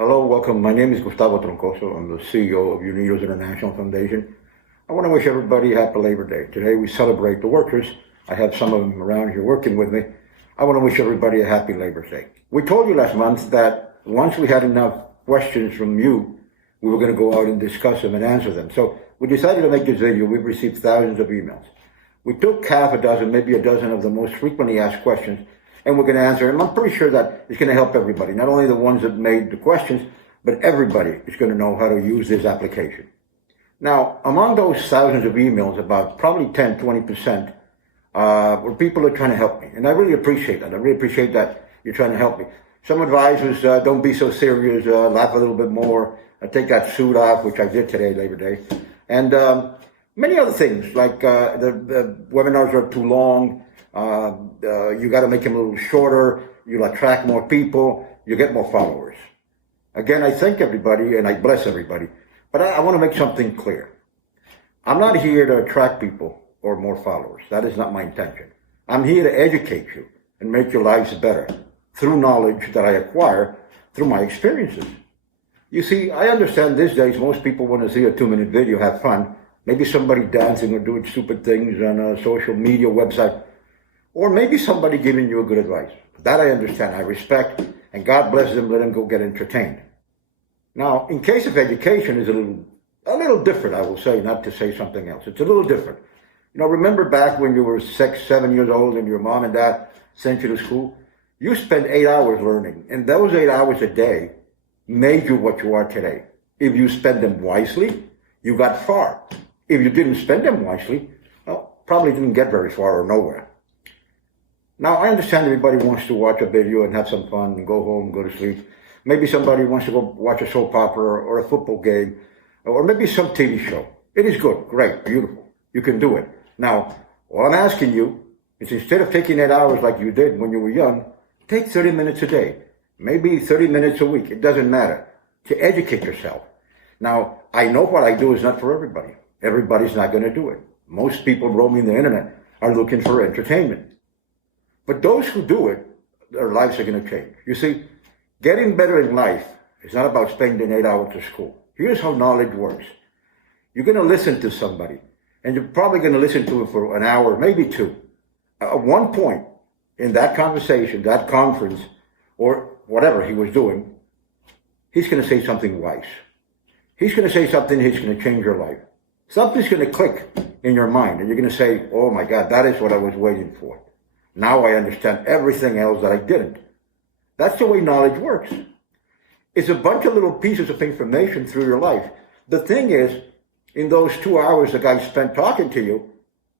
Hello, welcome. My name is Gustavo Troncoso. I'm the CEO of Unidos International Foundation. I want to wish everybody a happy Labor Day. Today we celebrate the workers. I have some of them around here working with me. I want to wish everybody a happy Labor Day. We told you last month that once we had enough questions from you, we were going to go out and discuss them and answer them. So we decided to make this video. We've received thousands of emails. We took half a dozen, maybe a dozen of the most frequently asked questions, and we're going to answer them. I'm pretty sure that it's going to help everybody, not only the ones that made the questions, but everybody is going to know how to use this application. Now, among those thousands of emails, about probably 10, 20% were people who are trying to help me. And I really appreciate that. I really appreciate that you're trying to help me. Some advice was, don't be so serious, laugh a little bit more, take that suit off, which I did today, Labor Day. And many other things, like the webinars are too long, you got to make them a little shorter, you'll attract more people, you get more followers. Again, I thank everybody and I bless everybody, but I want to make something clear. I'm not here to attract people or more followers. That is not my intention. I'm here to educate you and make your lives better through knowledge that I acquire through my experiences. You see, I understand these days most people want to see a 2-minute video, have fun, maybe somebody dancing or doing stupid things on a social media website, or maybe somebody giving you a good advice. That I understand, I respect, and God bless them, let them go get entertained. Now, in case of education, is a little different, I will say, not to say something else. It's a little different. You know, remember back when you were 6, 7 years old and your mom and dad sent you to school? You spent 8 hours learning, and those 8 hours a day made you what you are today. If you spend them wisely, you got far. If you didn't spend them wisely, well, probably didn't get very far or nowhere. Now, I understand everybody wants to watch a video and have some fun and go home, go to sleep. Maybe somebody wants to go watch a soap opera or a football game, or maybe some TV show. It is good, great, beautiful. You can do it. Now, all I'm asking you is instead of taking 8 hours like you did when you were young, take 30 minutes a day, maybe 30 minutes a week. It doesn't matter, to educate yourself. Now, I know what I do is not for everybody. Everybody's not going to do it. Most people roaming the internet are looking for entertainment. But those who do it, their lives are going to change. You see, getting better in life is not about spending 8 hours at school. Here's how knowledge works. You're going to listen to somebody, and you're probably going to listen to it for an hour, maybe 2. At one point in that conversation, that conference, or whatever he was doing, he's going to say something wise. He's going to say something that's going to change your life. Something's going to click in your mind, and you're going to say, oh my God, that is what I was waiting for. Now I understand everything else that I didn't. That's the way knowledge works. It's a bunch of little pieces of information through your life. The thing is, in those 2 hours the guy spent talking to you,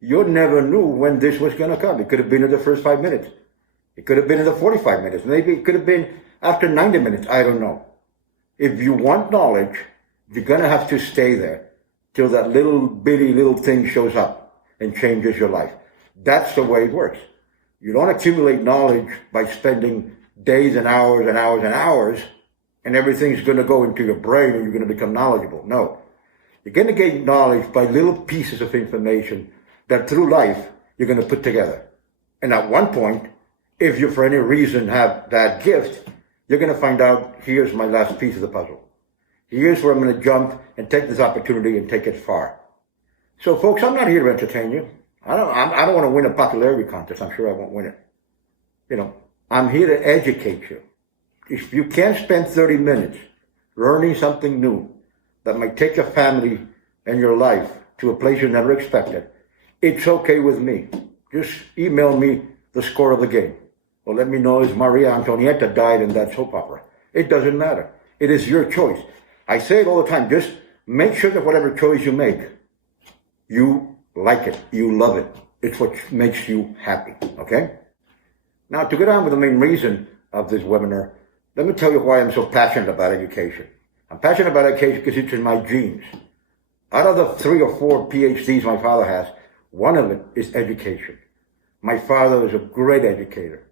you never knew when this was going to come. It could have been in the first 5 minutes. It could have been in the 45 minutes. Maybe it could have been after 90 minutes. I don't know. If you want knowledge, you're going to have to stay there till that little bitty little thing shows up and changes your life. That's the way it works. You don't accumulate knowledge by spending days and hours and hours and hours, and everything's going to go into your brain and you're going to become knowledgeable. No. You're going to gain knowledge by little pieces of information that through life you're going to put together. And at one point, if you for any reason have that gift, you're going to find out, here's my last piece of the puzzle. Here's where I'm going to jump and take this opportunity and take it far. So folks, I'm not here to entertain you. I don't want to win a popularity contest. I'm sure I won't win it. You know, I'm here to educate you. If you can't spend 30 minutes learning something new that might take your family and your life to a place you never expected, it's okay with me. Just email me the score of the game. Or let me know if Maria Antonietta died in that soap opera. It doesn't matter. It is your choice. I say it all the time. Just make sure that whatever choice you make, you like it. You love it. It's what makes you happy. Okay? Now, to get on with the main reason of this webinar, let me tell you why I'm so passionate about education. I'm passionate about education because it's in my genes. Out of the 3 or 4 PhDs my father has, one of it is education. My father was a great educator.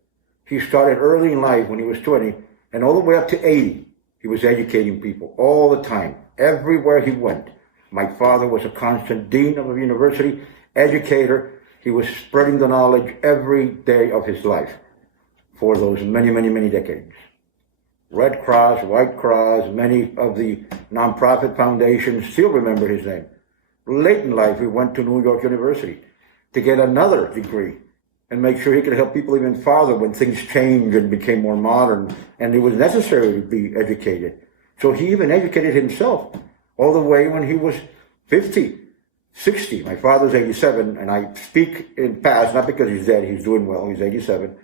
He started early in life when he was 20, and all the way up to 80, he was educating people all the time, everywhere he went. My father was a constant dean of a university, educator. He was spreading the knowledge every day of his life for those many, many, many decades. Red Cross, White Cross, many of the nonprofit foundations still remember his name. Late in life, he went to New York University to get another degree and make sure he could help people even farther when things changed and became more modern, and it was necessary to be educated. So he even educated himself all the way when he was 50, 60. My father's 87, and I speak in past, not because he's dead, he's doing well, he's 87.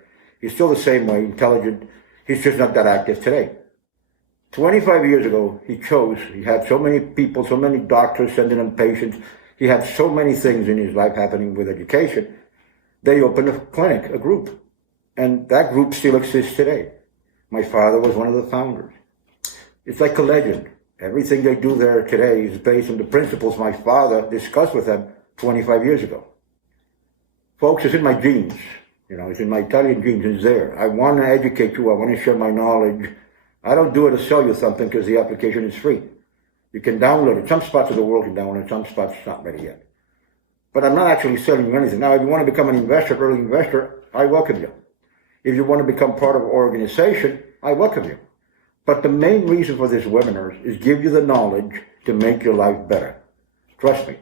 He's still the same way, intelligent. He's just not that active today. 25 years ago, he had so many people, so many doctors sending him patients. He had so many things in his life happening with education. They opened a clinic, a group, and that group still exists today. My father was one of the founders. It's like a legend. Everything they do there today is based on the principles my father discussed with them 25 years ago. Folks, it's in my genes. It's in my Italian genes. It's there. I want to educate you. I want to share my knowledge. I don't do it to sell you something because the application is free. You can download it. Some spots of the world can download it. Some spots it's not ready yet. But I'm not actually selling you anything. Now, if you want to become an investor, early investor, I welcome you. If you want to become part of an organization, I welcome you. But the main reason for this webinar is give you the knowledge to make your life better. Trust me,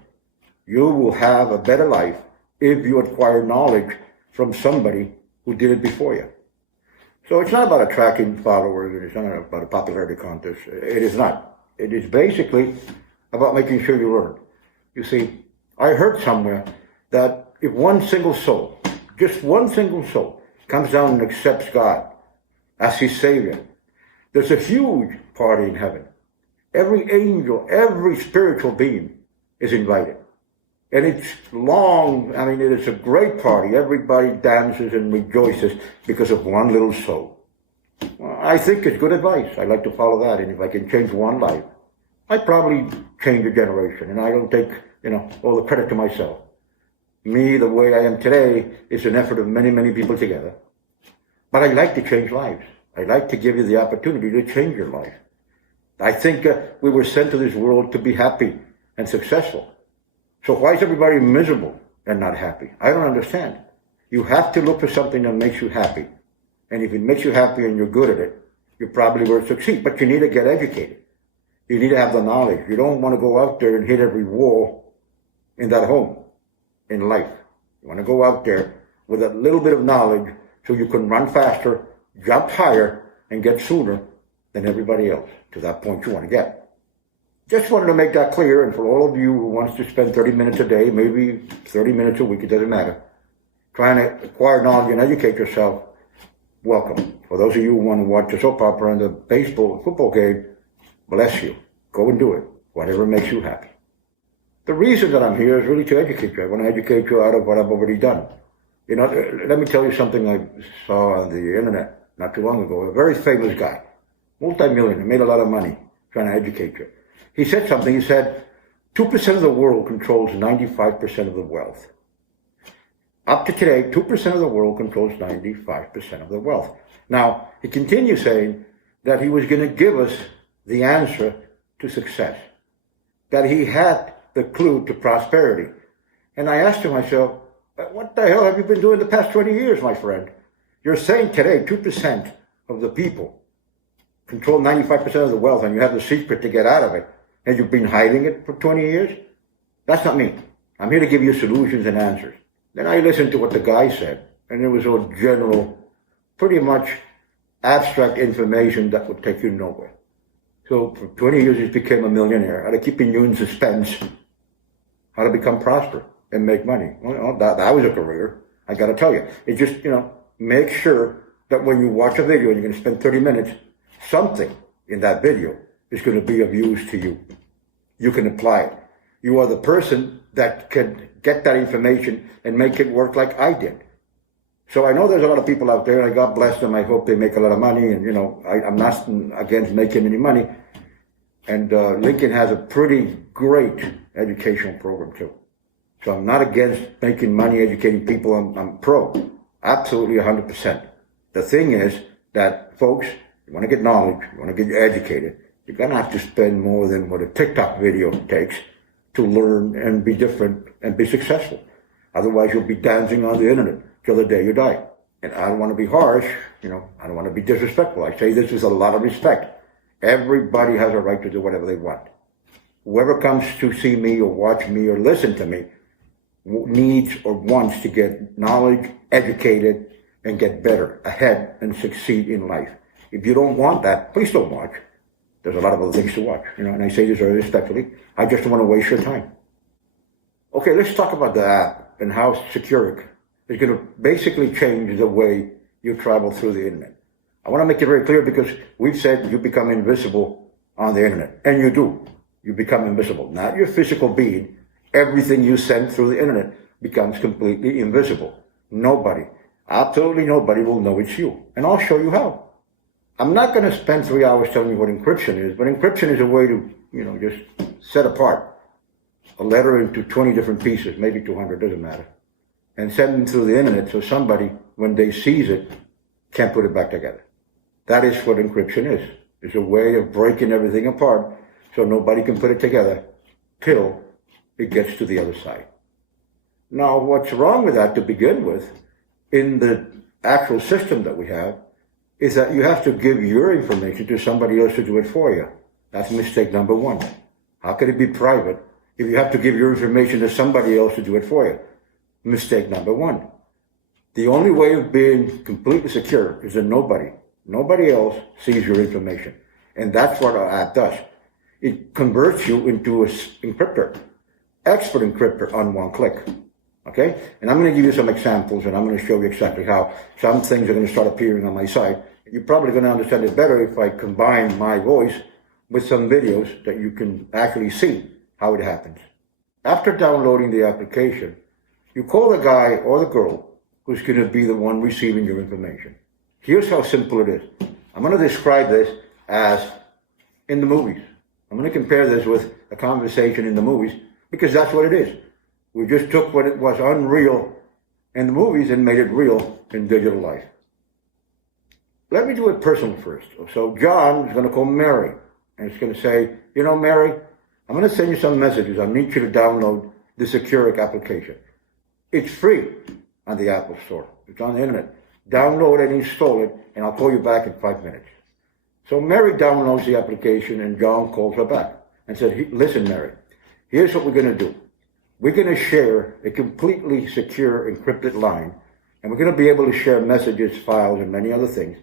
you will have a better life if you acquire knowledge from somebody who did it before you. So it's not about attracting followers. It's not about a popularity contest. It is not. It is basically about making sure you learn. You see, I heard somewhere that if one single soul, just one single soul, comes down and accepts God as his Savior, there's a huge party in heaven. Every angel, every spiritual being is invited. And it's long, it is a great party. Everybody dances and rejoices because of one little soul. Well, I think it's good advice. I like to follow that. And if I can change one life, I'd probably change a generation. And I don't take, all the credit to myself. Me, the way I am today, is an effort of many, many people together. But I like to change lives. I like to give you the opportunity to change your life. I think we were sent to this world to be happy and successful. So why is everybody miserable and not happy? I don't understand. You have to look for something that makes you happy. And if it makes you happy and you're good at it, you probably will succeed. But you need to get educated. You need to have the knowledge. You don't want to go out there and hit every wall in that home, in life. You want to go out there with a little bit of knowledge so you can run faster, jump higher, and get sooner than everybody else to that point you want to get. Just wanted to make that clear, and for all of you who wants to spend 30 minutes a day, maybe 30 minutes a week, it doesn't matter, trying to acquire knowledge and educate yourself, welcome. For those of you who want to watch a soap opera and a football game, bless you. Go and do it, whatever makes you happy. The reason that I'm here is really to educate you. I want to educate you out of what I've already done. Let me tell you something I saw on the internet not too long ago. A very famous guy, multi-millionaire, made a lot of money trying to educate you. He said something. He said, 2% of the world controls 95% of the wealth. Up to today, 2% of the world controls 95% of the wealth. Now, he continues saying that he was going to give us the answer to success, that he had the clue to prosperity. And I asked him, myself, what the hell have you been doing the past 20 years, my friend? You're saying today 2% of the people control 95% of the wealth, and you have the secret to get out of it, and you've been hiding it for 20 years? That's not me. I'm here to give you solutions and answers. Then I listened to what the guy said, and it was all general, pretty much abstract information that would take you nowhere. So for 20 years, he became a millionaire, out of keeping you in suspense, how to become prosperous and make money. Well, that was a career. I got to tell you. It just, make sure that when you watch a video and you're going to spend 30 minutes, something in that video is going to be of use to you. You can apply it. You are the person that can get that information and make it work like I did. So I know there's a lot of people out there, and God bless them. I hope they make a lot of money, and, I'm not against making any money. And Lincoln has a pretty great educational program, too. So I'm not against making money, educating people. I'm pro. Absolutely 100%. The thing is that, folks, you want to get knowledge, you want to get educated, you're going to have to spend more than what a TikTok video takes to learn and be different and be successful. Otherwise, you'll be dancing on the internet till the day you die. And I don't want to be harsh, I don't want to be disrespectful. I say this with a lot of respect. Everybody has a right to do whatever they want. Whoever comes to see me or watch me or listen to me needs or wants to get knowledge, educated, and get better, ahead, and succeed in life. If you don't want that, please don't watch. There's a lot of other things to watch, and I say this very respectfully. I just don't want to waste your time. Okay, let's talk about the app and how SECURYK is going to basically change the way you travel through the internet. I want to make it very clear because we've said you become invisible on the internet, and you do. You become invisible. Not your physical being. Everything you send through the internet becomes completely invisible. Nobody, absolutely nobody will know it's you. And I'll show you how. I'm not going to spend 3 hours telling you what encryption is, but encryption is a way to, just set apart a letter into 20 different pieces, maybe 200, doesn't matter, and send them through the internet so somebody, when they sees it, can't put it back together. That is what encryption is. It's a way of breaking everything apart so nobody can put it together till it gets to the other side. Now, what's wrong with that to begin with, in the actual system that we have, is that you have to give your information to somebody else to do it for you. That's mistake number one. How could it be private if you have to give your information to somebody else to do it for you? Mistake number one. The only way of being completely secure is that nobody else sees your information. And that's what our app does. It converts you into an encryptor, expert encryptor on one click. Okay? And I'm going to give you some examples, and I'm going to show you exactly how some things are going to start appearing on my site. You're probably going to understand it better if I combine my voice with some videos that you can actually see how it happens. After downloading the application, you call the guy or the girl who's going to be the one receiving your information. Here's how simple it is. I'm going to describe this as in the movies. I'm going to compare this with a conversation in the movies because that's what it is. We just took what it was unreal in the movies and made it real in digital life. Let me do it personal first. So John is going to call Mary, and it's going to say, Mary, I'm going to send you some messages. I need you to download the SECURYK application. It's free on the Apple Store. It's on the internet. Download it and install it, and I'll call you back in 5 minutes. So Mary downloads the application, and John calls her back and said, listen, Mary, here's what we're going to do. We're going to share a completely secure encrypted line, and we're going to be able to share messages, files, and many other things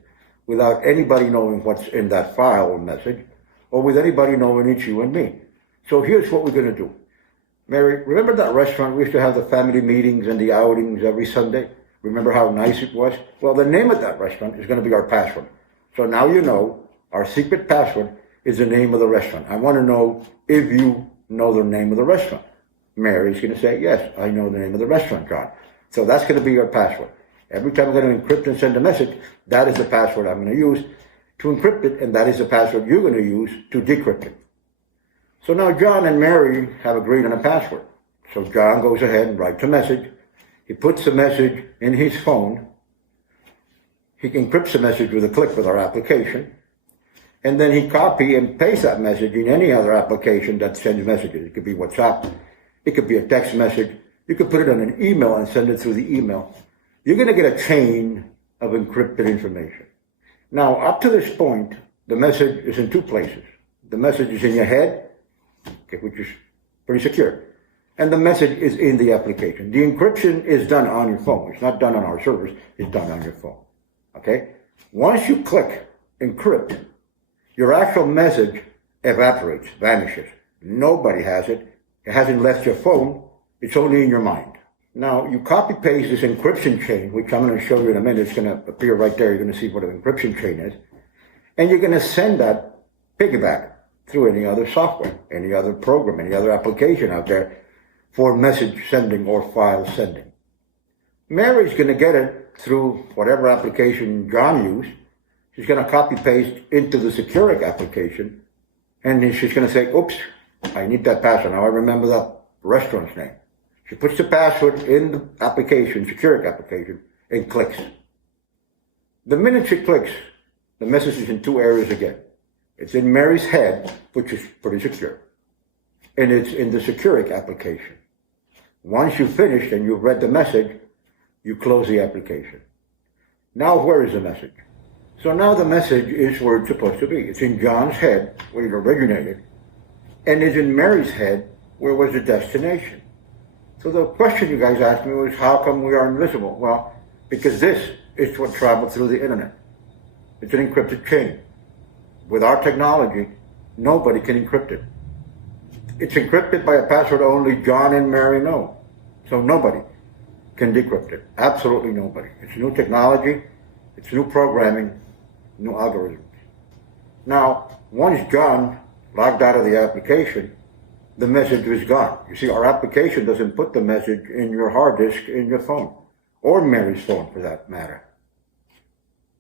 without anybody knowing what's in that file or message, or with anybody knowing it's you and me. So here's what we're going to do. Mary, remember that restaurant we used to have the family meetings and the outings every Sunday? Remember how nice it was? Well, the name of that restaurant is going to be our password. So now you know our secret password is the name of the restaurant. I want to know if you know the name of the restaurant. Mary's going to say, yes, I know the name of the restaurant, John. So that's going to be your password. Every time I'm going to encrypt and send a message, that is the password I'm going to use to encrypt it, and that is the password you're going to use to decrypt it. So now John and Mary have agreed on a password. So John goes ahead and writes a message. He puts the message in his phone. He encrypts the message with a click with our application. And then he copy and paste that message in any other application that sends messages. It could be WhatsApp. It could be a text message. You could put it on an email and send it through the email. You're going to get a chain of encrypted information. Now, up to this point, the message is in two places. The message is in your head, okay, which is pretty secure. And the message is in the application. The encryption is done on your phone. It's not done on our servers. It's done on your phone. Okay? Once you click encrypt, your actual message evaporates, vanishes. Nobody has it. It hasn't left your phone. It's only in your mind. Now, you copy paste this encryption chain, which I'm going to show you in a minute. It's going to appear right there. You're going to see what an encryption chain is. And you're going to send that piggyback through any other software, any other program, any other application out there for message sending or file sending. Mary's going to get it through whatever application John used. She's going to copy paste into the SECURYK application, and she's going to say, oops, I need that password. Now I remember that restaurant's name. She puts the password in the application, SECURYK application, and clicks. The minute she clicks, the message is in two areas again. It's in Mary's head, which is pretty secure, and it's in the SECURYK application. Once you've finished and you've read the message, you close the application. Now where is the message? So now the message is where it's supposed to be. It's in John's head, where it originated, and it's in Mary's head, where was the destination. So the question you guys asked me was, how come we are invisible? Well, because this is what traveled through the internet. It's an encrypted chain. With our technology, nobody can encrypt it. It's encrypted by a password only John and Mary know. So nobody can decrypt it. Absolutely nobody. It's new technology, it's new programming, new algorithms. Now, once John logged out of the application, the message was gone. You see, our application doesn't put the message in your hard disk in your phone, or Mary's phone for that matter.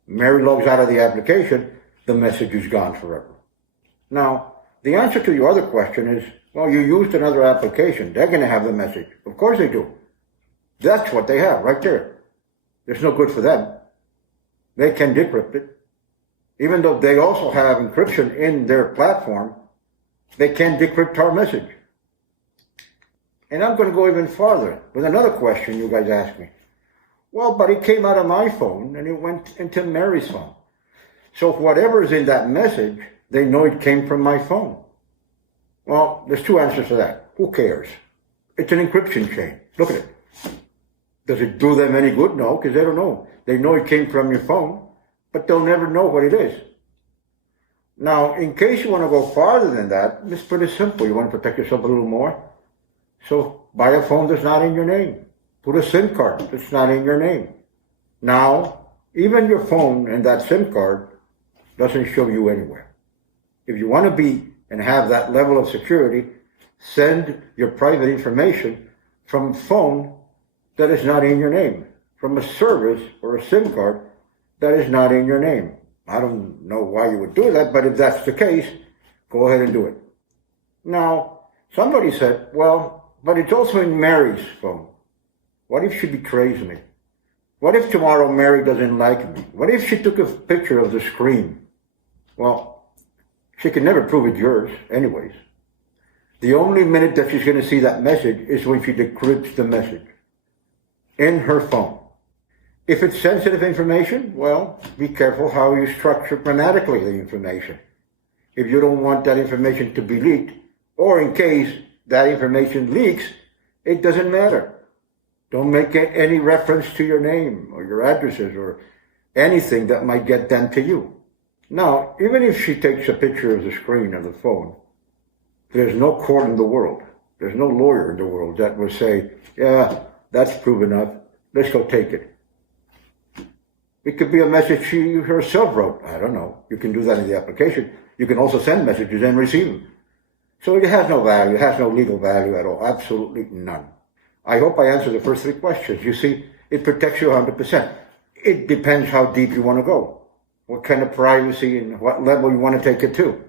Mary logs out of the application, the message is gone forever. Now, the answer to your other question is, well, you used another application. They're going to have the message. Of course they do. That's what they have right there. It's no good for them. They can decrypt it. Even though they also have encryption in their platform, they can decrypt our message. And I'm going to go even farther with another question you guys asked me. Well, but it came out of my phone and it went into Mary's phone. So whatever's in that message, they know it came from my phone. Well, there's two answers to that. Who cares? It's an encryption chain. Look at it. Does it do them any good? No, because they don't know. They know it came from your phone, but they'll never know what it is. Now, in case you want to go farther than that, it's pretty simple. You want to protect yourself a little more? So buy a phone that's not in your name. Put a SIM card that's not in your name. Now, even your phone and that SIM card doesn't show you anywhere. If you want to be and have that level of security, send your private information from a phone that is not in your name, from a service or a SIM card that is not in your name. I don't know why you would do that, but if that's the case, go ahead and do it. Now, somebody said, well, but it's also in Mary's phone. What if she betrays me? What if tomorrow Mary doesn't like me? What if she took a picture of the screen? Well, she can never prove it's yours anyways. The only minute that she's going to see that message is when she decrypts the message in her phone. If it's sensitive information, well, be careful how you structure grammatically the information. If you don't want that information to be leaked, or in case that information leaks, it doesn't matter. Don't make any reference to your name or your addresses or anything that might get them to you. Now, even if she takes a picture of the screen of the phone, there's no court in the world. There's no lawyer in the world that will say, yeah, that's proof enough. Let's go take it. It could be a message she herself wrote. I don't know. You can do that in the application. You can also send messages and receive them. So it has no value. It has no legal value at all. Absolutely none. I hope I answered the first three questions. You see, it protects you 100%. It depends how deep you want to go, what kind of privacy and what level you want to take it to.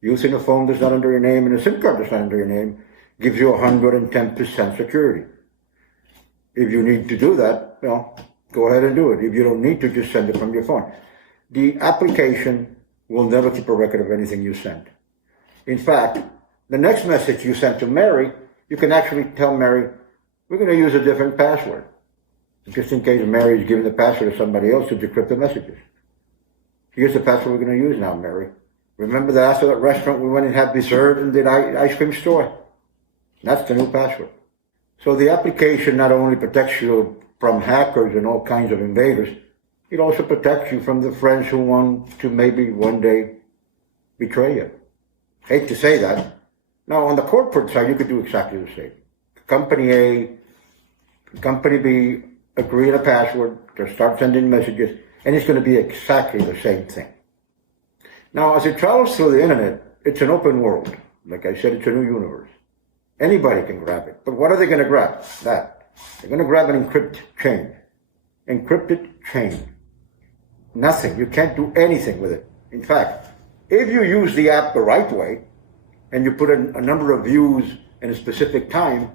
Using a phone that's not under your name and a SIM card that's not under your name gives you 110% security. If you need to do that, well, go ahead and do it. If you don't need to, just send it from your phone. The application will never keep a record of anything you send. In fact, the next message you send to Mary, you can actually tell Mary, we're going to use a different password, just in case Mary is giving the password to somebody else to decrypt the messages. Here's the password we're going to use now, Mary. Remember that after that restaurant we went and had dessert in the ice cream store? That's the new password. So the application not only protects you from hackers and all kinds of invaders, it also protects you from the friends who want to maybe one day betray you. Hate to say that. Now, on the corporate side, you could do exactly the same. Company A, Company B agree on a password, to start sending messages, and it's going to be exactly the same thing. Now, as it travels through the internet, it's an open world. Like I said, it's a new universe. Anybody can grab it. But what are they going to grab? That. They're going to grab an encrypted chain. Encrypted chain. Nothing. You can't do anything with it. In fact, if you use the app the right way, and you put a number of views in a specific time,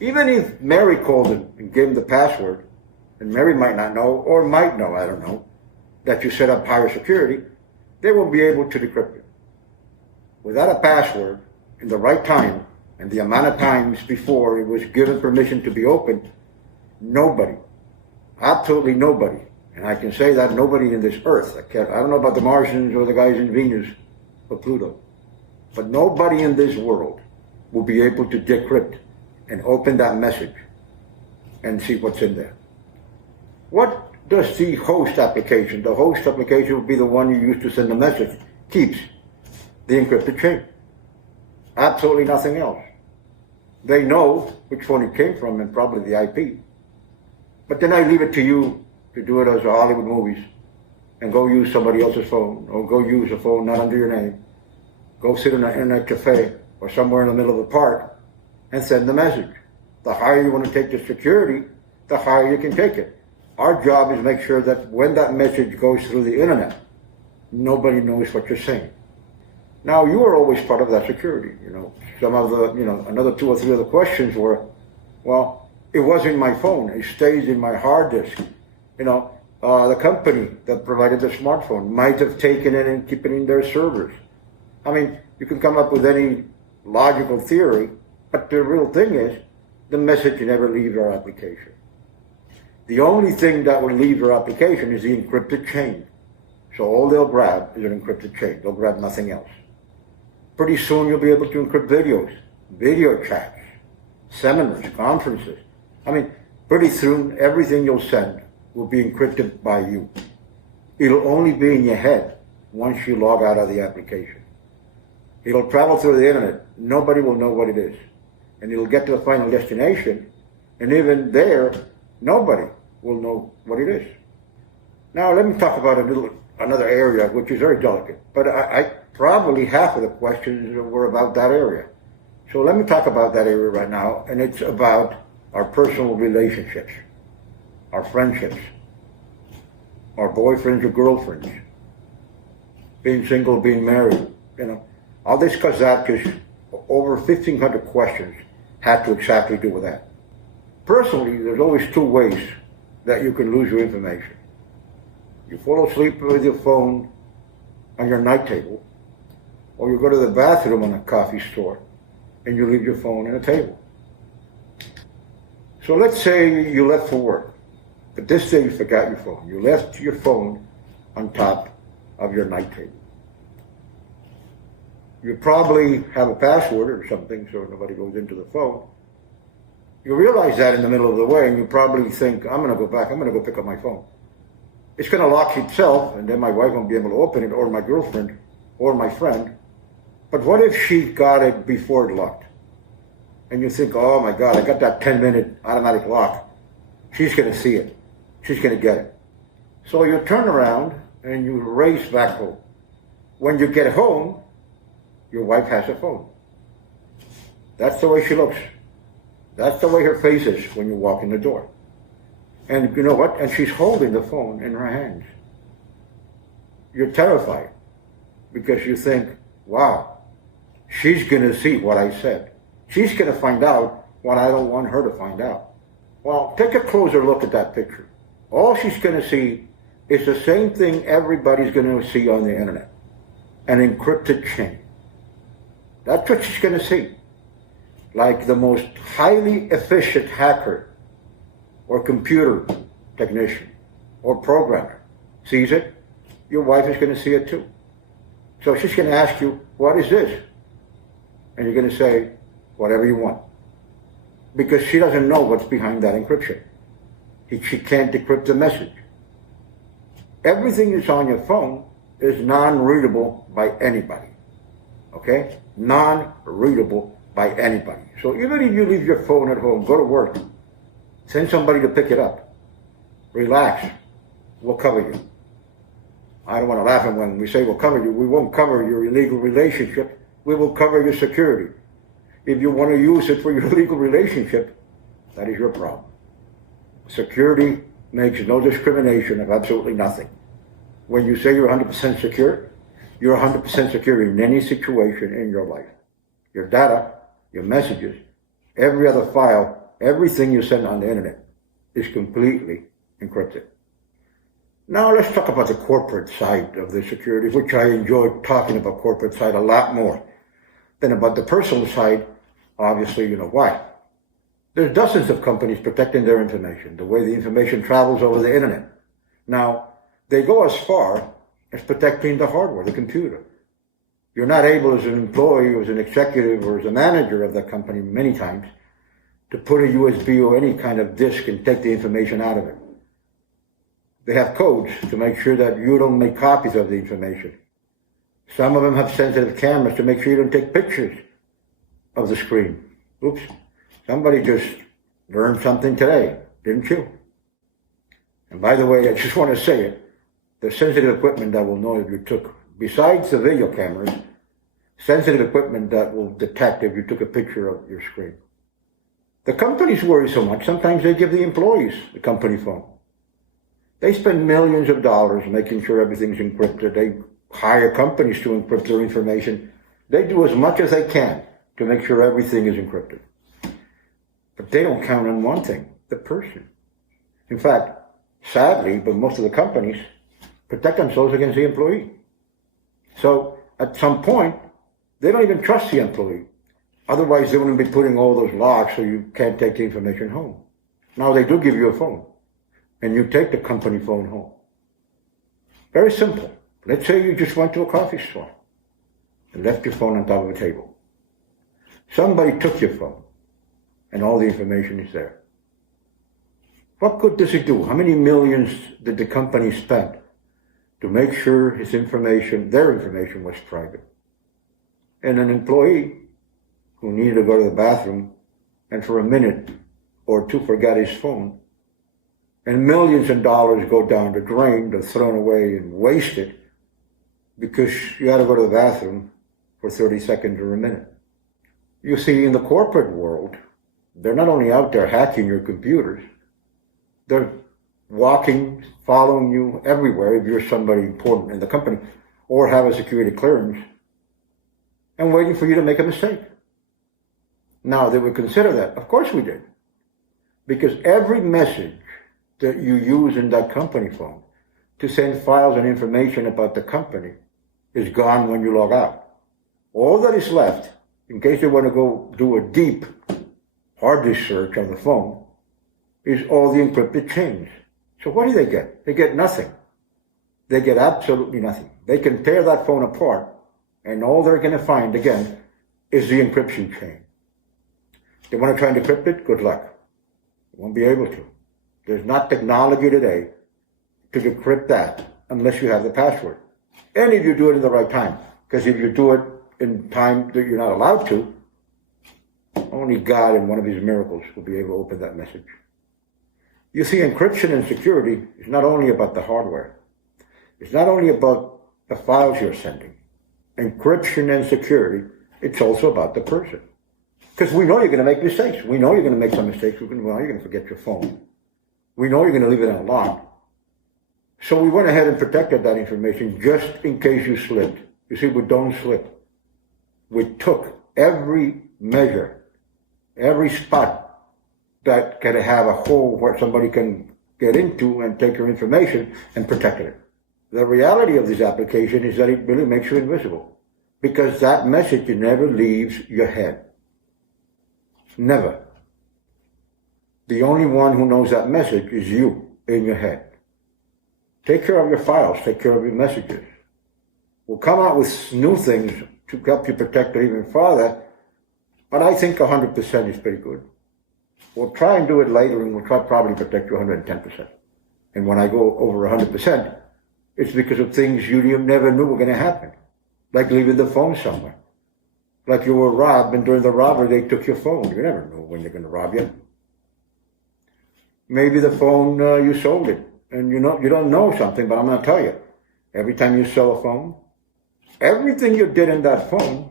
even if Mary called him and gave him the password, and Mary might not know, or might know, I don't know, that you set up higher security, they will be able to decrypt it. Without a password, in the right time, and the amount of times before it was given permission to be opened, nobody, absolutely nobody, And I can say that nobody in this earth, I don't know about the Martians or the guys in Venus or Pluto, but nobody in this world will be able to decrypt and open that message and see what's in there. What does the host application, the host application will be the one you use to send the message, keeps? The encrypted chain. Absolutely nothing else. They know which phone it came from and probably the IP. But then I leave it to you to do it as a Hollywood movies and go use somebody else's phone or go use a phone not under your name. Go sit in an internet cafe or somewhere in the middle of the park and send the message. The higher you want to take the security, the higher you can take it. Our job is to make sure that when that message goes through the internet, nobody knows what you're saying. Now, you are always part of that security. Some of the, another 2 or 3 of the questions were, well, it was in my phone. It stays in my hard disk. The company that provided the smartphone might have taken it and keep it in their servers. I mean, you can come up with any logical theory, but the real thing is, the message never leaves our application. The only thing that will leave your application is the encrypted chain. So all they'll grab is an encrypted chain. They'll grab nothing else. Pretty soon you'll be able to encrypt videos, video chats, seminars, conferences. I mean, pretty soon everything you'll send will be encrypted by you. It'll only be in your head once you log out of the application. It'll travel through the internet. Nobody will know what it is. And it'll get to the final destination, and even there, nobody will know what it is. Now, let me talk about another area, which is very delicate, but I probably half of the questions were about that area. So let me talk about that area right now, and it's about our personal relationships, our friendships, our boyfriends or girlfriends, being single, being married. I'll discuss that because over 1,500 questions had to exactly do with that. Personally, there's always 2 ways that you can lose your information. You fall asleep with your phone on your night table, or you go to the bathroom in a coffee store and you leave your phone on a table. So let's say you left for work, but this day you forgot your phone. You left your phone on top of your night table. You probably have a password or something so nobody goes into the phone. You realize that in the middle of the way, and you probably think, I'm going to go back, I'm going to go pick up my phone. It's going to lock itself, and then my wife won't be able to open it, or my girlfriend, or my friend. But what if she got it before it locked? And you think, oh my God, I got that 10-minute automatic lock. She's going to see it. She's going to get it. So you turn around and you race back home. When you get home, your wife has a phone. That's the way she looks. That's the way her face is when you walk in the door. And you know what? And she's holding the phone in her hands. You're terrified because you think, wow, she's going to see what I said. She's going to find out what I don't want her to find out. Well, take a closer look at that picture. All she's going to see is the same thing everybody's going to see on the internet. An encrypted chain. That's what she's going to see. Like the most highly efficient hacker or computer technician or programmer sees it, your wife is going to see it too. So she's going to ask you, what is this? And you're going to say, whatever you want. Because she doesn't know what's behind that encryption. She can't decrypt the message. Everything that's on your phone is non-readable by anybody. Okay? Non-readable by anybody. So even if you leave your phone at home, go to work, send somebody to pick it up, relax, we'll cover you. I don't want to laugh when we say we'll cover you. We won't cover your illegal relationship. We will cover your security. If you want to use it for your illegal relationship, that is your problem. Security makes no discrimination of absolutely nothing. When you say you're 100% secure, you're 100% secure in any situation in your life. Your data, your messages, every other file, everything you send on the internet is completely encrypted. Now let's talk about the corporate side of the security, which I enjoy talking about corporate side a lot more than about the personal side. Obviously, you know why. There's dozens of companies protecting their information, the way the information travels over the internet. Now, they go as far as protecting the hardware, the computer. You're not able as an employee, or as an executive, or as a manager of the company many times to put a USB or any kind of disk and take the information out of it. They have codes to make sure that you don't make copies of the information. Some of them have sensitive cameras to make sure you don't take pictures of the screen. Oops, somebody just learned something today, didn't you? And by the way, I just want to say it, the sensitive equipment that will know if you took, besides the video cameras, sensitive equipment that will detect if you took a picture of your screen. The companies worry so much, sometimes they give the employees the company phone. They spend millions of dollars making sure everything's encrypted. They hire companies to encrypt their information. They do as much as they can to make sure everything is encrypted. But they don't count on one thing, the person. In fact, sadly, but most of the companies protect themselves against the employee. So at some point, they don't even trust the employee. Otherwise, they wouldn't be putting all those locks so you can't take the information home. Now they do give you a phone, and you take the company phone home. Very simple. Let's say you just went to a coffee store and left your phone on top of a table. Somebody took your phone, and all the information is there. What good does it do? How many millions did the company spend to make sure his information, their information, was private? And an employee who needed to go to the bathroom and for a minute or two forgot his phone, and millions of dollars go down the drain, they're thrown away and wasted because you had to go to the bathroom for 30 seconds or a minute. You see, in the corporate world, they're not only out there hacking your computers, they're walking, following you everywhere if you're somebody important in the company or have a security clearance and waiting for you to make a mistake. Now, they would consider that. Of course we did. Because every message that you use in that company phone to send files and information about the company is gone when you log out. All that is left, in case you want to go do a deep hard disk search on the phone, is all the encrypted chains. So what do they get? They get nothing. They get absolutely nothing. They can tear that phone apart, and all they're going to find, again, is the encryption chain. They want to try and decrypt it? Good luck. You won't be able to. There's not technology today to decrypt that unless you have the password. And if you do it in the right time. Because if you do it in time that you're not allowed to, only God in one of his miracles will be able to open that message. You see, encryption and security is not only about the hardware. It's not only about the files you're sending. Encryption and security, it's also about the person. Because we know you're going to make mistakes. We know you're going to make some mistakes. We know you're going to forget your phone. We know you're going to leave it unlocked. So we went ahead and protected that information just in case you slipped. You see, we don't slip. We took every measure, every spot that can have a hole where somebody can get into and take your information and protected it. The reality of this application is that it really makes you invisible because that message never leaves your head. Never. The only one who knows that message is you in your head. Take care of your files. Take care of your messages. We'll come out with new things to help you protect it even farther, but I think 100% is pretty good. We'll try and do it later, and we'll try probably protect you 110%. And when I go over 100%, it's because of things you never knew were going to happen, like leaving the phone somewhere. Like you were robbed, and during the robbery, they took your phone. You never know when they're going to rob you. Maybe the phone, you sold it, and you don't know something, but I'm going to tell you. Every time you sell a phone, everything you did in that phone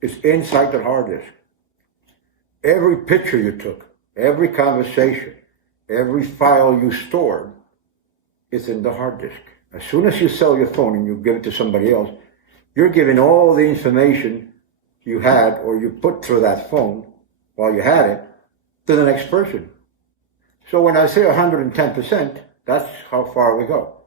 is inside the hard disk. Every picture you took, every conversation, every file you stored is in the hard disk. As soon as you sell your phone and you give it to somebody else, you're giving all the information you had or you put through that phone while you had it to the next person. So when I say 110%, that's how far we go.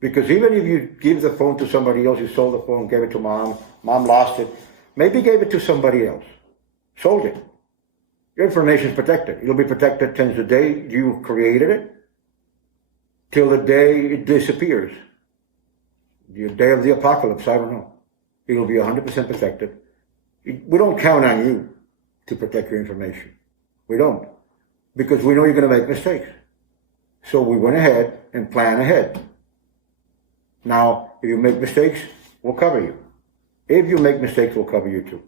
Because even if you give the phone to somebody else, you sold the phone, gave it to mom lost it, maybe gave it to somebody else, sold it. Your information is protected. It'll be protected since the day you created it till the day it disappears. The day of the apocalypse, I don't know. It'll be 100% protected. We don't count on you to protect your information. We don't. Because we know you're going to make mistakes. So we went ahead and planned ahead. Now, if you make mistakes, we'll cover you. If you make mistakes, we'll cover you too.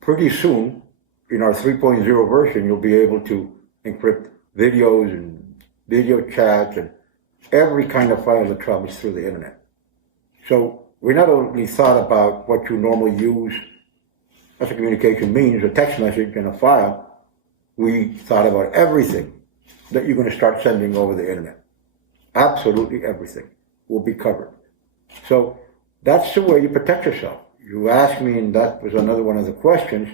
Pretty soon, in our 3.0 version, you'll be able to encrypt videos and video chats and every kind of file that travels through the internet. So we not only thought about what you normally use as a communication means, a text message and a file, we thought about everything that you're going to start sending over the internet. Absolutely everything will be covered. So that's the way you protect yourself. You asked me, and that was another one of the questions,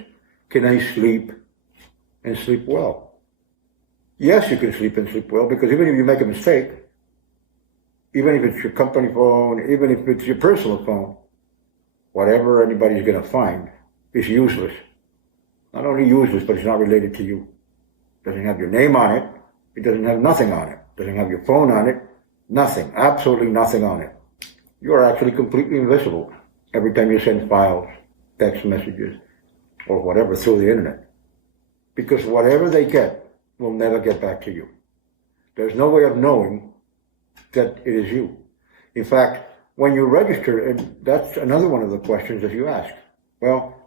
can I sleep and sleep well? Yes, you can sleep and sleep well, because even if you make a mistake, even if it's your company phone, even if it's your personal phone, whatever anybody's going to find is useless. Not only useless, but it's not related to you. It doesn't have your name on it. It doesn't have nothing on it. It doesn't have your phone on it. Nothing. Absolutely nothing on it. You are actually completely invisible every time you send files, text messages, or whatever through the internet. Because whatever they get will never get back to you. There's no way of knowing that it is you. In fact, when you register, and that's another one of the questions that you ask. Well,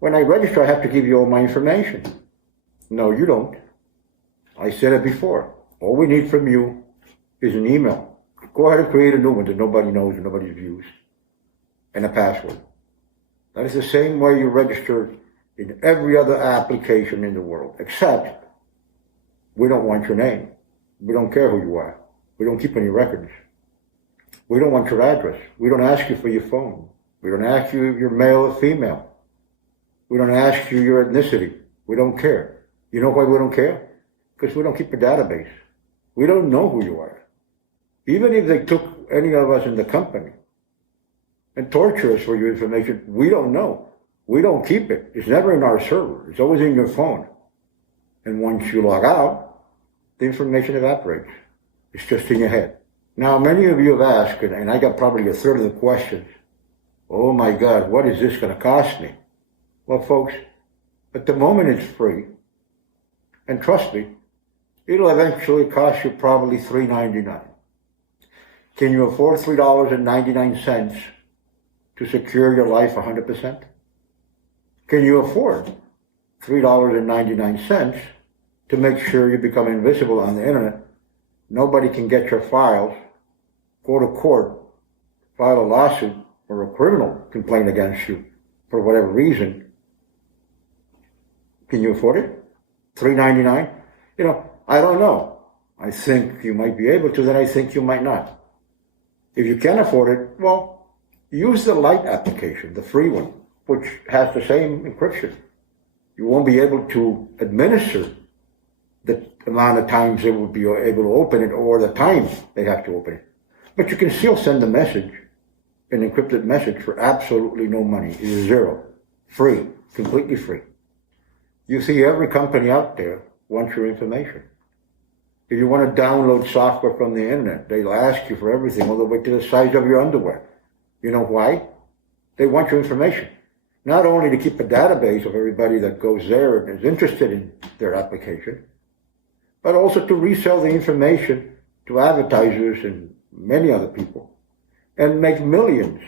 when I register, I have to give you all my information. No, you don't. I said it before. All we need from you is an email. Go ahead and create a new one that nobody knows and nobody views, and a password. That is the same way you register in every other application in the world, except we don't want your name. We don't care who you are. We don't keep any records. We don't want your address. We don't ask you for your phone. We don't ask you if you're male or female. We don't ask you your ethnicity. We don't care. You know why we don't care? Because we don't keep a database. We don't know who you are. Even if they took any of us in the company and torture us for your information, we don't know. We don't keep it. It's never in our server. It's always in your phone. And once you log out, the information evaporates. It's just in your head. Now, many of you have asked, and I got probably a third of the questions, oh my God, what is this going to cost me? Well, folks, at the moment it's free. And trust me, it'll eventually cost you probably $3.99. Can you afford $3.99 to secure your life 100%? Can you afford $3.99 to make sure you become invisible on the internet? Nobody can get your files, go to court, file a lawsuit or a criminal complaint against you for whatever reason. Can you afford it? $3.99? You know, I don't know. I think you might be able to, then I think you might not. If you can afford it, well, use the Lite application, the free one, which has the same encryption. You won't be able to administer the amount of times they will be able to open it or the time they have to open it. But you can still send a message, an encrypted message, for absolutely no money. It is zero. Free. Completely free. You see, every company out there wants your information. If you want to download software from the internet, they'll ask you for everything, all the way to the size of your underwear. You know why? They want your information. Not only to keep a database of everybody that goes there and is interested in their application, but also to resell the information to advertisers and many other people, and make millions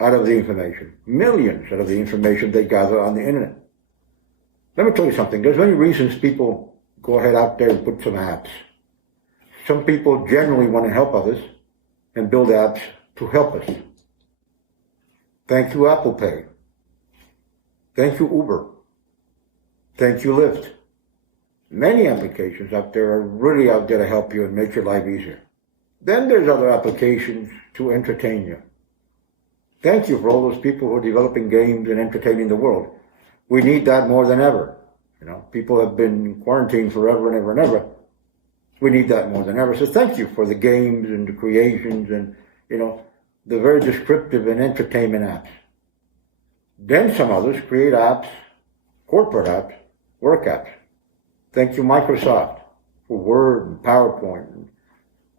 out of the information. Millions out of the information they gather on the internet. Let me tell you something. There's many reasons people go ahead out there and put some apps. Some people generally want to help others and build apps to help us. Thank you, Apple Pay. Thank you, Uber. Thank you, Lyft. Many applications out there are really out there to help you and make your life easier. Then there's other applications to entertain you. Thank you for all those people who are developing games and entertaining the world. We need that more than ever. You know, people have been in quarantine forever and ever and ever. We need that more than ever. So thank you for the games and the creations and, you know, the very descriptive and entertainment apps. Then some others create apps, corporate apps, work apps. Thank you, Microsoft, for Word and PowerPoint and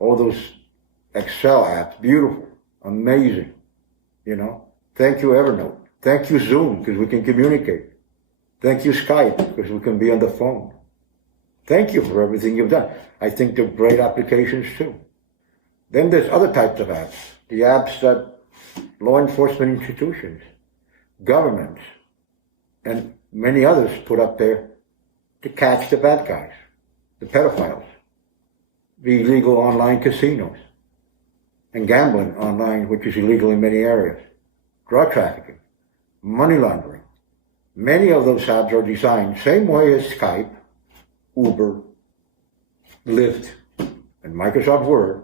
all those Excel apps, beautiful, amazing, Thank you, Evernote. Thank you, Zoom, because we can communicate. Thank you, Skype, because we can be on the phone. Thank you for everything you've done. I think they're great applications too. Then there's other types of apps. The apps that law enforcement institutions, governments, and many others put up there to catch the bad guys, the pedophiles, the illegal online casinos, and gambling online, which is illegal in many areas, drug trafficking, money laundering. Many of those apps are designed same way as Skype, Uber, Lyft, and Microsoft Word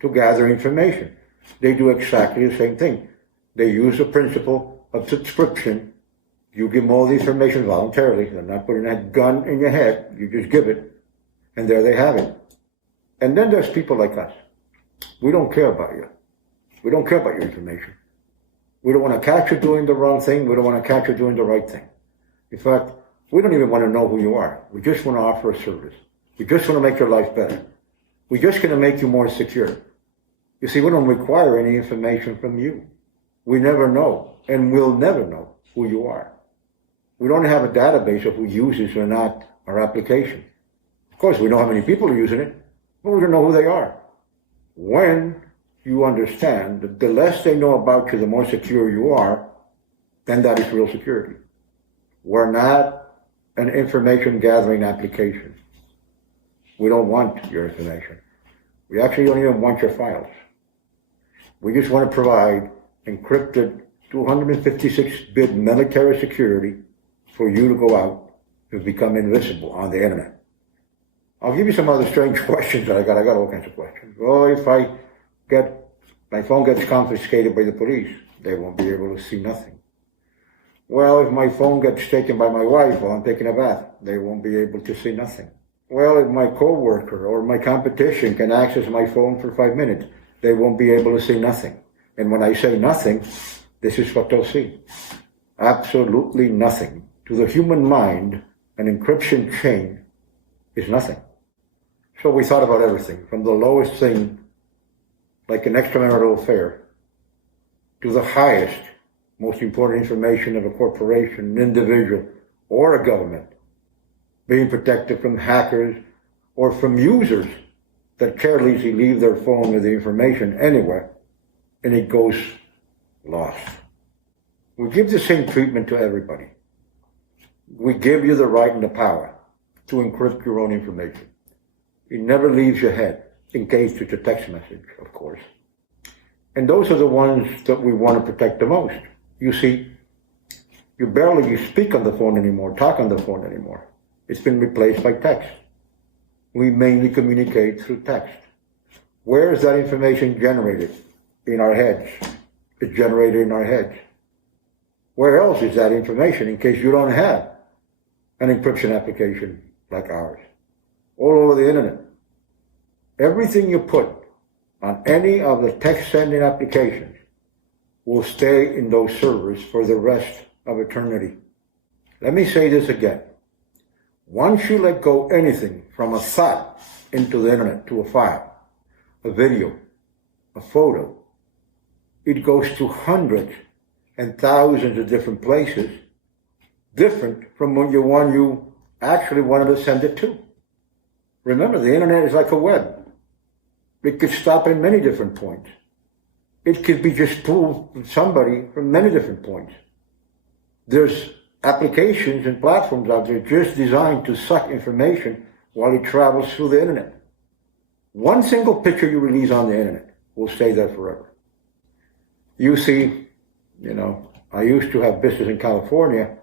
to gather information. They do exactly the same thing. They use the principle of subscription. You give them all the information voluntarily. They're not putting that gun in your head. You just give it, and there they have it. And then there's people like us. We don't care about you. We don't care about your information. We don't want to catch you doing the wrong thing. We don't want to catch you doing the right thing. In fact, we don't even want to know who you are. We just want to offer a service. We just want to make your life better. We're just going to make you more secure. You see, we don't require any information from you. We never know, and we'll never know who you are. We don't have a database of who uses or not our application. Of course, we know how many people are using it, but we don't know who they are. When you understand that the less they know about you, the more secure you are, then that is real security. We're not an information gathering application. We don't want your information. We actually don't even want your files. We just want to provide encrypted 256-bit military security for you to go out and become invisible on the internet. I'll give you some other strange questions that I got. I got all kinds of questions. Well, if my phone gets confiscated by the police, they won't be able to see nothing. Well, if my phone gets taken by my wife while I'm taking a bath, they won't be able to see nothing. Well, if my coworker or my competition can access my phone for 5 minutes, they won't be able to see nothing. And when I say nothing, this is what they'll see. Absolutely nothing. To the human mind, an encryption chain is nothing. So we thought about everything, from the lowest thing, like an extramarital affair, to the highest, most important information of a corporation, an individual, or a government, being protected from hackers or from users that carelessly leave their phone with the information anywhere, and it goes lost. We give the same treatment to everybody. We give you the right and the power to encrypt your own information. It never leaves your head, in case it's a text message, of course. And those are the ones that we want to protect the most. You see, you barely speak on the phone anymore, talk on the phone anymore. It's been replaced by text. We mainly communicate through text. Where is that information generated? In our heads. It's generated in our heads. Where else is that information, in case you don't have an encryption application like ours? All over the internet. Everything you put on any of the text sending applications will stay in those servers for the rest of eternity. Let me say this again. Once you let go anything from a thought into the internet to a file, a video, a photo, it goes to hundreds and thousands of different places, different from the one you actually wanted to send it to. Remember, the internet is like a web. It could stop at many different points. It could be just pulled from somebody from many different points. There's applications and platforms out there just designed to suck information while it travels through the internet. One single picture you release on the internet will stay there forever. You see, I used to have business in California,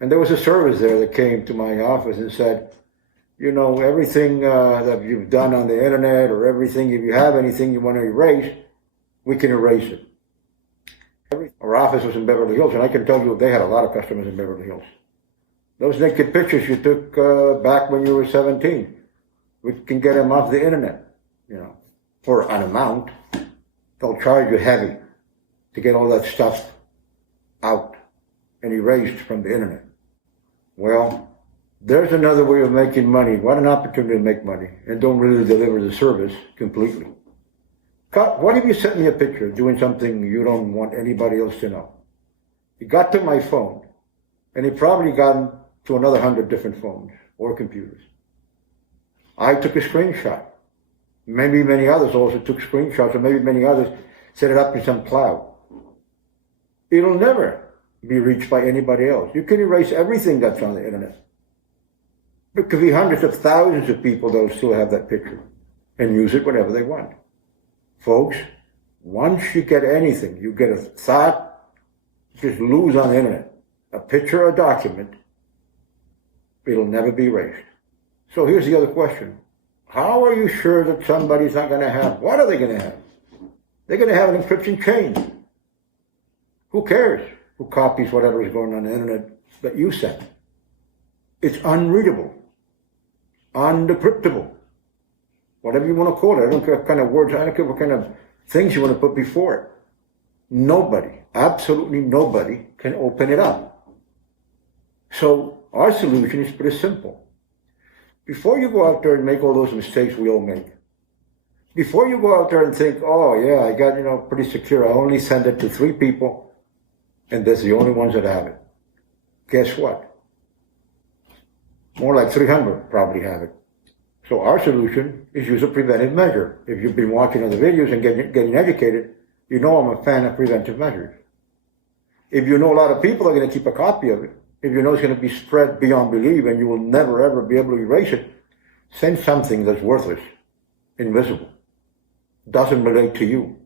and there was a service there that came to my office and said, everything that you've done on the internet, or everything, if you have anything you want to erase, we can erase it. Our office was in Beverly Hills, and I can tell you they had a lot of customers in Beverly Hills. Those naked pictures you took back when you were 17, we can get them off the internet, for an amount. They'll charge you heavy to get all that stuff out and erased from the internet. Well, There's another way of making money. What an opportunity to make money and don't really deliver the service completely. What if you sent me a picture doing something you don't want anybody else to know? It got to my phone, and it probably got to another 100 different phones or computers. I took a screenshot. Maybe many others also took screenshots, or maybe many others set it up in some cloud. It'll never be reached by anybody else. You can erase everything that's on the internet. There could be hundreds of thousands of people that will still have that picture and use it whenever they want. Folks, once you get anything, you get a thought, just lose on the internet, a picture or a document, it'll never be erased. So here's the other question. How are you sure that somebody's not going to have? What are they going to have? They're going to have an encryption chain. Who cares who copies whatever is going on the internet that you sent? It's unreadable, undecryptable, whatever you want to call it. I don't care what kind of words, I don't care what kind of things you want to put before it. Nobody, absolutely nobody, can open it up. So our solution is pretty simple. Before you go out there and make all those mistakes we all make, before you go out there and think, oh yeah, I got, pretty secure, I only send it to 3 people, and that's the only ones that have it. Guess what? More like 300 probably have it. So our solution is use a preventive measure. If you've been watching other videos and getting educated, you know I'm a fan of preventive measures. If you know a lot of people are going to keep a copy of it, if you know it's going to be spread beyond belief and you will never ever be able to erase it, send something that's worthless, invisible, doesn't relate to you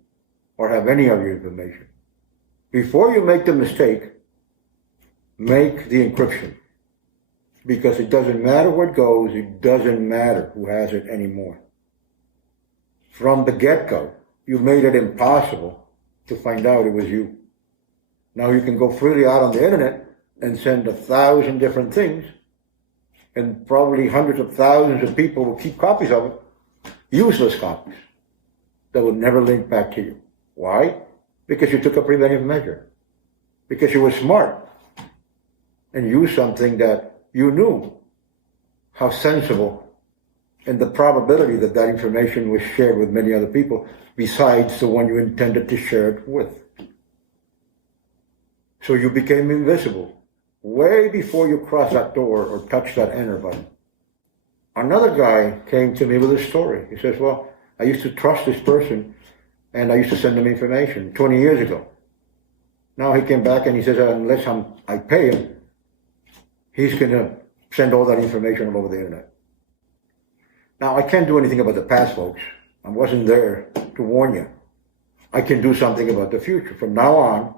or have any of your information. Before you make the mistake, make the encryption. Because it doesn't matter where it goes, it doesn't matter who has it anymore. From the get-go, you made it impossible to find out it was you. Now you can go freely out on the internet and send 1,000 different things, and probably hundreds of thousands of people will keep copies of it, useless copies, that will never link back to you. Why? Because you took a preventive measure. Because you were smart and used something that you knew how sensible and the probability that that information was shared with many other people besides the one you intended to share it with. So you became invisible way before you crossed that door or touched that enter button. Another guy came to me with a story. He says, well, I used to trust this person and I used to send them information 20 years ago. Now he came back and he says, unless I pay him, he's going to send all that information all over the internet. Now, I can't do anything about the past, folks. I wasn't there to warn you. I can do something about the future. From now on,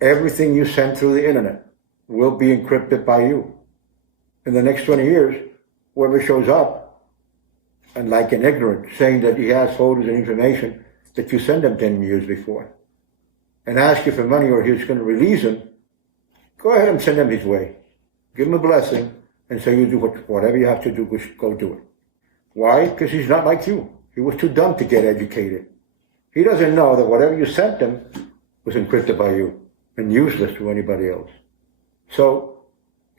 everything you send through the internet will be encrypted by you. In the next 20 years, whoever shows up, and like an ignorant, saying that he has photos and information that you sent him 10 years before, and ask you for money or he's going to release them, go ahead and send him his way. Give him a blessing and say you do whatever you have to do, go do it. Why? Because he's not like you. He was too dumb to get educated. He doesn't know that whatever you sent him was encrypted by you and useless to anybody else. So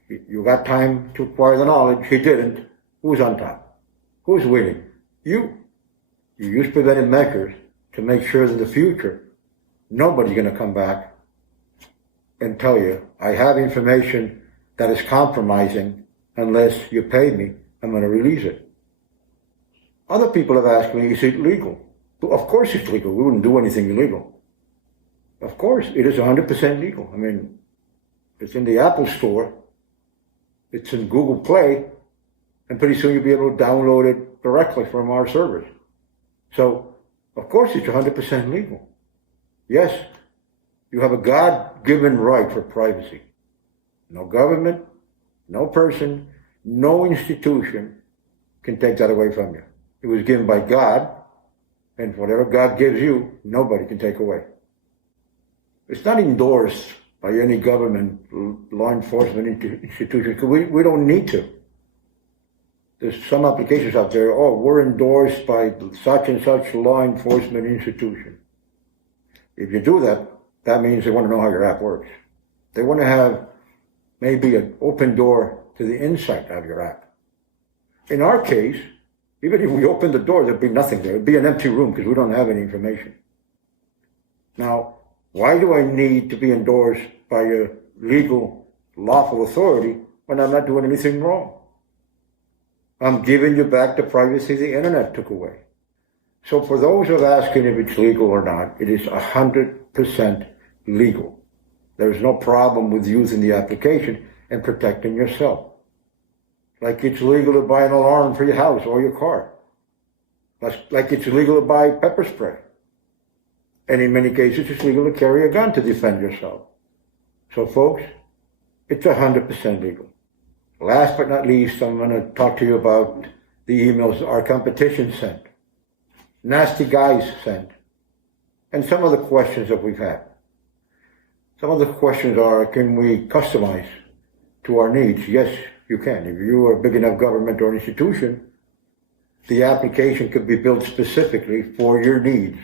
you got time to acquire the knowledge. He didn't. Who's on top? Who's winning? You. You use preventive measures to make sure that in the future, nobody's going to come back and tell you, I have information that is compromising. Unless you pay me, I'm going to release it. Other people have asked me, is it legal? Well, of course it's legal. We wouldn't do anything illegal. Of course, it is 100% legal. I mean, it's in the Apple Store. It's in Google Play. And pretty soon you'll be able to download it directly from our servers. So, of course it's 100% legal. Yes, you have a God-given right for privacy. No government, no person, no institution can take that away from you. It was given by God, and whatever God gives you, nobody can take away. It's not endorsed by any government, law enforcement institution, because we don't need to. There's some applications out there, we're endorsed by such and such law enforcement institution. If you do that, that means they want to know how your app works. They want to have maybe an open door to the inside of your app. In our case, even if we open the door, there'd be nothing there. It'd be an empty room because we don't have any information. Now, why do I need to be endorsed by a legal, lawful authority when I'm not doing anything wrong? I'm giving you back the privacy the internet took away. So for those who are asking if it's legal or not, it is 100% legal. There's no problem with using the application and protecting yourself. Like it's legal to buy an alarm for your house or your car. Like it's legal to buy pepper spray. And in many cases, it's legal to carry a gun to defend yourself. So folks, it's 100% legal. Last but not least, I'm going to talk to you about the emails our competition sent, nasty guys sent, and some of the questions that we've had. Some of the questions are, can we customize to our needs? Yes, you can. If you are a big enough government or institution, the application could be built specifically for your needs.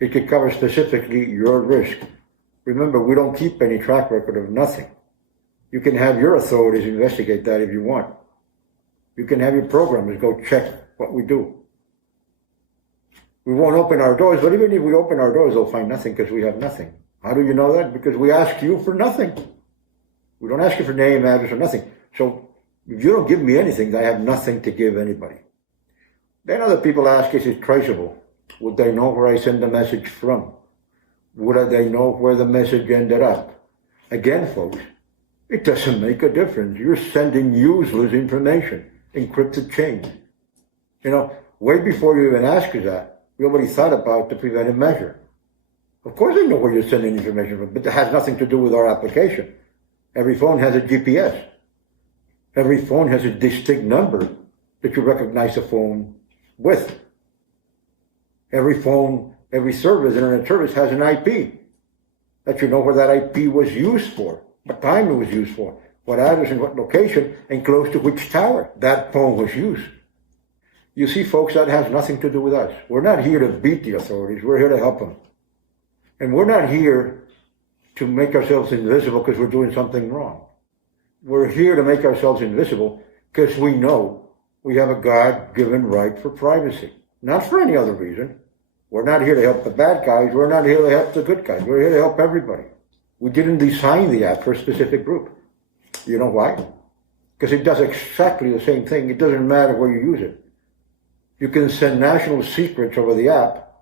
It could cover specifically your risk. Remember, we don't keep any track record of nothing. You can have your authorities investigate that if you want. You can have your programmers go check what we do. We won't open our doors, but even if we open our doors, they'll find nothing because we have nothing. How do you know that? Because we ask you for nothing. We don't ask you for name, address, or nothing. So if you don't give me anything, I have nothing to give anybody. Then other people ask, is it traceable? Would they know where I send the message from? Would they know where the message ended up? Again, folks, it doesn't make a difference. You're sending useless information, encrypted chains. You know, way before you even ask us that, we already thought about the preventive measure. Of course I know where you're sending information from, but it has nothing to do with our application. Every phone has a GPS. Every phone has a distinct number that you recognize the phone with. Every phone, every service, internet service has an IP that you know where that IP was used for, what time it was used for, what address and what location, and close to which tower that phone was used. You see, folks, that has nothing to do with us. We're not here to beat the authorities. We're here to help them. And we're not here to make ourselves invisible because we're doing something wrong. We're here to make ourselves invisible because we know we have a God-given right for privacy. Not for any other reason. We're not here to help the bad guys. We're not here to help the good guys. We're here to help everybody. We didn't design the app for a specific group. You know why? Because it does exactly the same thing. It doesn't matter where you use it. You can send national secrets over the app,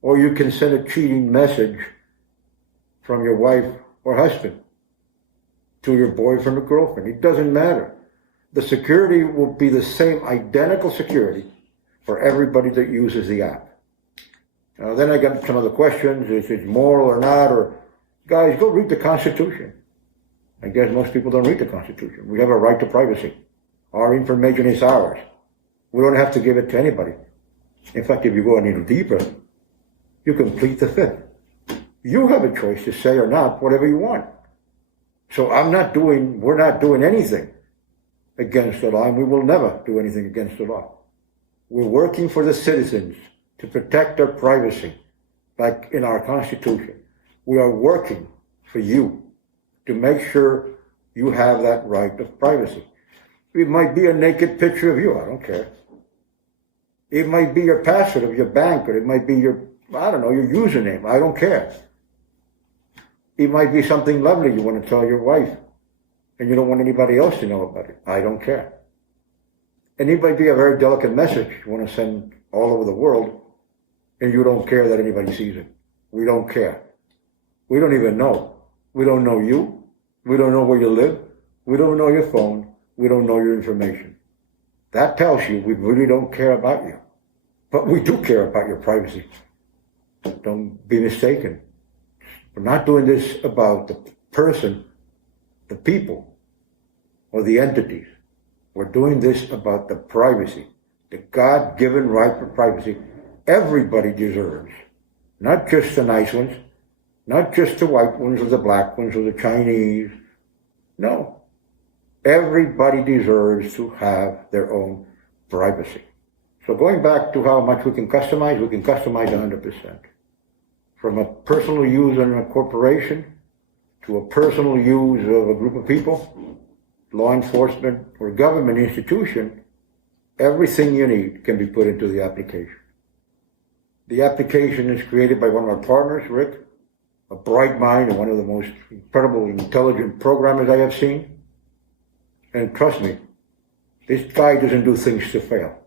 or you can send a cheating message from your wife or husband to your boyfriend or girlfriend. It doesn't matter. The security will be the same identical security for everybody that uses the app. Now, then I got some other questions. Is it moral or not? Or, guys, go read the Constitution. I guess most people don't read the Constitution. We have a right to privacy. Our information is ours. We don't have to give it to anybody. In fact, if you go a little deeper, you can plead the fifth. You have a choice to say or not whatever you want. So we're not doing anything against the law, and we will never do anything against the law. We're working for the citizens to protect their privacy, like in our Constitution. We are working for you to make sure you have that right of privacy. It might be a naked picture of you, I don't care. It might be your password of your bank, or it might be your username, I don't care. It might be something lovely you want to tell your wife, and you don't want anybody else to know about it. I don't care. And it might be a very delicate message you want to send all over the world, and you don't care that anybody sees it. We don't care. We don't even know. We don't know you. We don't know where you live. We don't know your phone. We don't know your information. That tells you we really don't care about you. But we do care about your privacy. Don't be mistaken. We're not doing this about the person, the people, or the entities. We're doing this about the privacy, the God-given right for privacy everybody deserves. Not just the nice ones, not just the white ones or the black ones or the Chinese. No. Everybody deserves to have their own privacy. So going back to how much we can customize 100%. From a personal use in a corporation to a personal use of a group of people law enforcement, or government institution, everything you need can be put into the application. The application is created by one of our partners, Rick, a bright mind and one of the most incredible, intelligent programmers I have seen. And trust me, this guy doesn't do things to fail.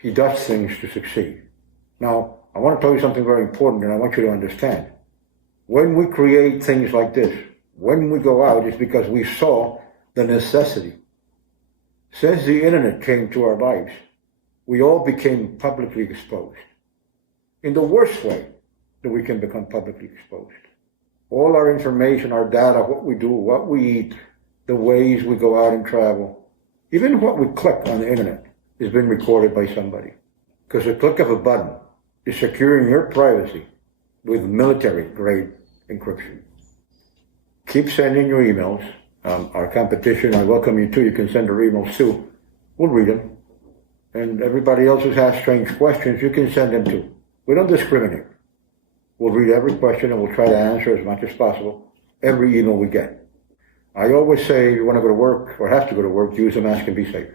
He does things to succeed. Now, I want to tell you something very important, and I want you to understand. When we create things like this, when we go out, it's because we saw the necessity. Since the internet came to our lives, we all became publicly exposed. In the worst way that we can become publicly exposed. All our information, our data, what we do, what we eat, the ways we go out and travel, even what we click on the internet has been recorded by somebody. Because the click of a button is securing your privacy with military-grade encryption. Keep sending your emails. Our competition, I welcome you too. You can send your emails too. We'll read them. And everybody else who has strange questions, you can send them too. We don't discriminate. We'll read every question and we'll try to answer as much as possible every email we get. I always say, if you want to go to work or have to go to work, use a mask and be safe.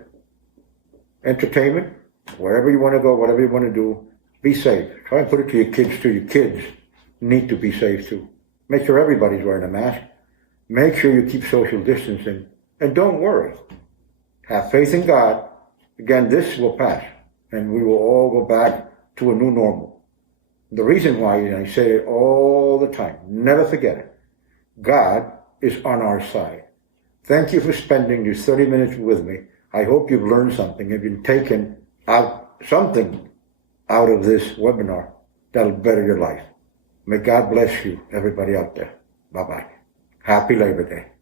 Entertainment, wherever you want to go, whatever you want to do, be safe. Try and put it to your kids too. Your kids need to be safe too. Make sure everybody's wearing a mask. Make sure you keep social distancing. And don't worry. Have faith in God. Again, this will pass. And we will all go back to a new normal. The reason why, and I say it all the time, never forget it. God is on our side. Thank you for spending these 30 minutes with me. I hope you've learned something. If you've taken out something out of this webinar that'll better your life. May God bless you, everybody out there. Bye-bye. Happy Labor Day.